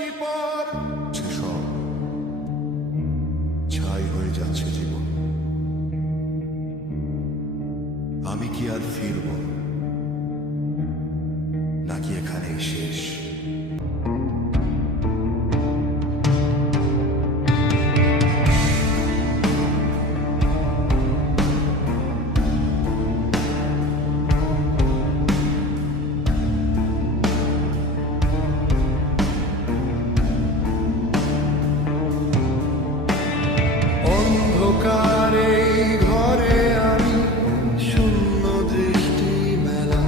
বেশি পর সেসব ছাই হয়ে যাচ্ছে জীবন। আমি কি আর ফিরব নাকি এখানেই শেষ? অন্ধকারে ঘরে আমি শূন্য দৃষ্টি মেলা,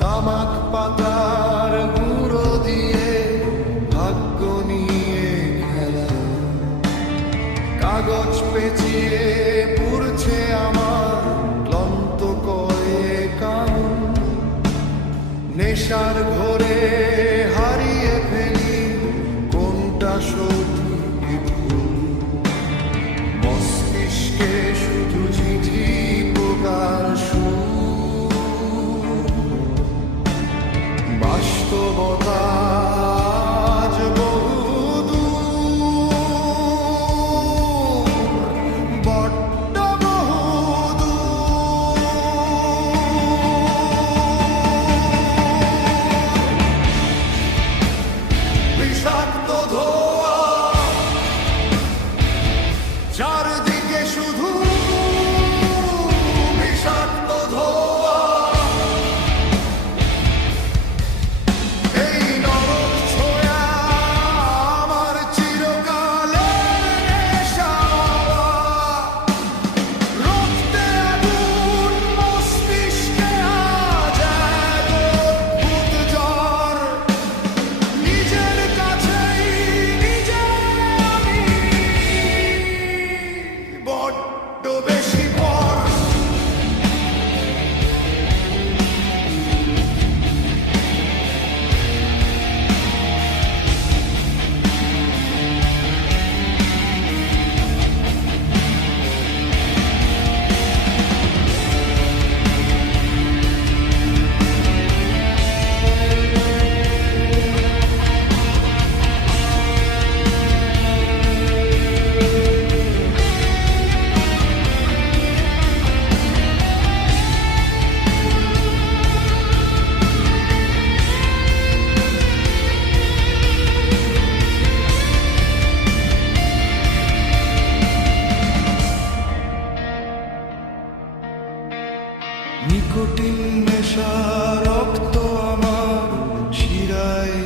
তামাক পাতার গুঁড়ো দিয়ে ভাগ্য নিয়ে খেলা। কাগজ পেঁচিয়ে পুড়ছে আমার ক্লান্ত কয়েক আঙুল। নেশার ঘোরে হারিয়ে ফেলি কোনটা সঠিক ভুল। মস্তিষ্কে শুধু ঝিঝি পোকার সুর। বাস্তবতা আজ বহুদূর, বড্ড বহুদূর। বিষাক্ত ধোঁয়া চারদিকে শুধু বিষাক্ত ধোঁয়া। এই নরক ছোঁয়া আমার চিরকালের নেশা। রক্তে আগুন মস্তিষ্কে আজ এক অদ্ভুত জ্বর। নিজের কাছেই নিজে আমি বড্ড বেশি পর। নিকোটিন নেশা রক্ত আমার শিরায়